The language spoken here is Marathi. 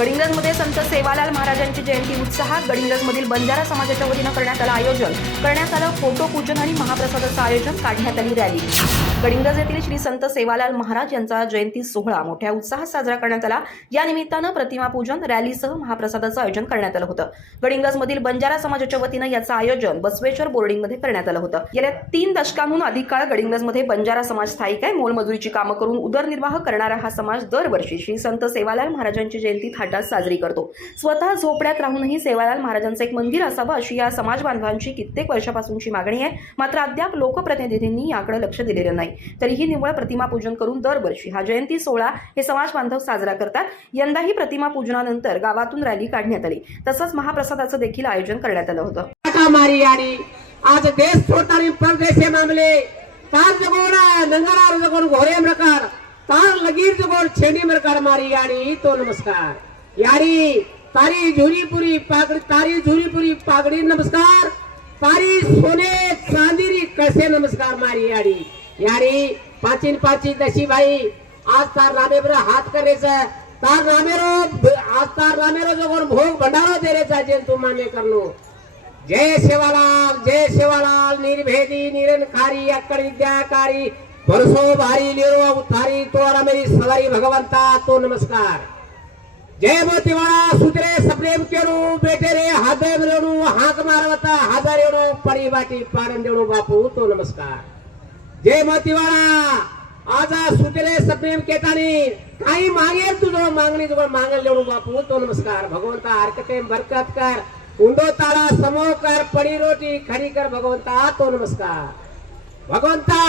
गडिंग्लजमध्ये संत सेवालाल महाराजांची जयंती उत्साहात. गडिंग्लजमधील बंजारा समाजाच्या वतीनं करण्यात आलं आयोजन. करण्यात आलं फोटो पूजन आणि महाप्रसादाचं आयोजन. काढण्यात आली रॅली. गडिंग्लज येथील श्री संत सेवालाल महाराज यांचा जयंती सोहळा मोठ्या उत्साहात साजरा करण्यात आला. या निमित्तानं प्रतिमा पूजन, रॅलीसह महाप्रसादाचं आयोजन करण्यात आलं होतं. गडिंग्लजमधील बंजारा समाजाच्या वतीनं याचं आयोजन बसवेश्वर बोर्डिंगमध्ये करण्यात आलं होतं. गेल्या 3 दशकांहून अधिक काळ गडिंग्लजमध्ये बंजारा समाज स्थायिक आहे. मोलमजुरीची कामं करून उदरनिर्वाह करणारा हा समाज दरवर्षी श्री संत सेवालाल महाराजांची जयंती थाटात साजरी करतो. स्वतः झोपड्यात राहूनही सेवालाल महाराजांचं एक मंदिर असावं अशी या समाज बांधवांची कित्येक वर्षापासूनची मागणी आहे. मात्र अद्याप लोकप्रतिनिधींनी याकडे लक्ष दिलेलं नाही. तरीही निव्वळ प्रतिमा पूजन करून दरवर्षी हा जयंती सोहळा हे समाज बांधव साजरा करतात. यंदाही प्रतिमा पूजनानंतर गावातून रॅली काढण्यात आली. तसंच महाप्रसादाचं देखील आयोजन करण्यात आलं होतं. आज देश सोडताना परदेशे मामले तार जगोना नंगारार जगोन घोरे प्रकार तार लगीर जगोन छेडी प्रकार मारी याडी तो नमस्कार याडी तारी झुरीपुरी पागडी नमस्कार तारी सोने चांदीरी कसे नमस्कार मारी याडी याडी पाचीन दशी भाई आज तार रामेवर हात करायचा तार रामेरो जगोन भोग भंडारो देरेचा जेन तू मान्य करलो. जय सेवालाल निर्भेदी निरंकारी अक्कड विद्याकारी परसो भारी लिरो उतारी तो मेरी सवारी भगवंता तो नमस्कार. जय मोतीवाड़ा सुतरे सप्रेम केरू बेटे रे हादे रेणू हाक मारवता हजार येणू पडी बाटी पारण देणू बापू तो नमस्कार. जय मोतीवाड़ा आज सुतरे सप्रेम केतानी काही मागेल तुझो मागणी तुझो मागल देणू बापू तो नमस्कार. भगवंता हरकते बरकत कर उंडो तारा समो कर पडी रोटी खडी कर भगवंता तो नमस्कार. भगवंता